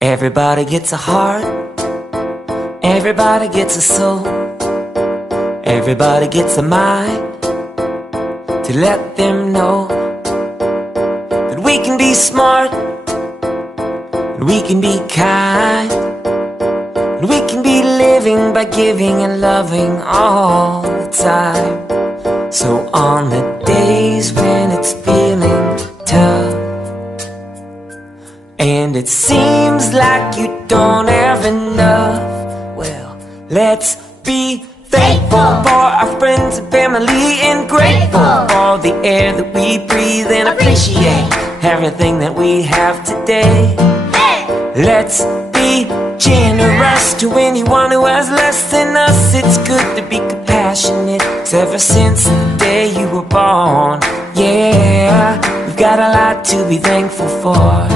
Everybody gets a heart, everybody gets a soul, everybody gets a mind to let them know that we can be smart, and we can be kind, and we can be living by giving and loving all the time. So on the days when it's feeling tough and it seems like you don't have enough, well, let's be thankful for our friends and family, and grateful for the air that we breathe, and appreciate everything that we have today. Let's be generous to anyone who has less than us. It's good to be compassionate, 'cause ever since the day you were born, yeah, we've got a lot to be thankful for.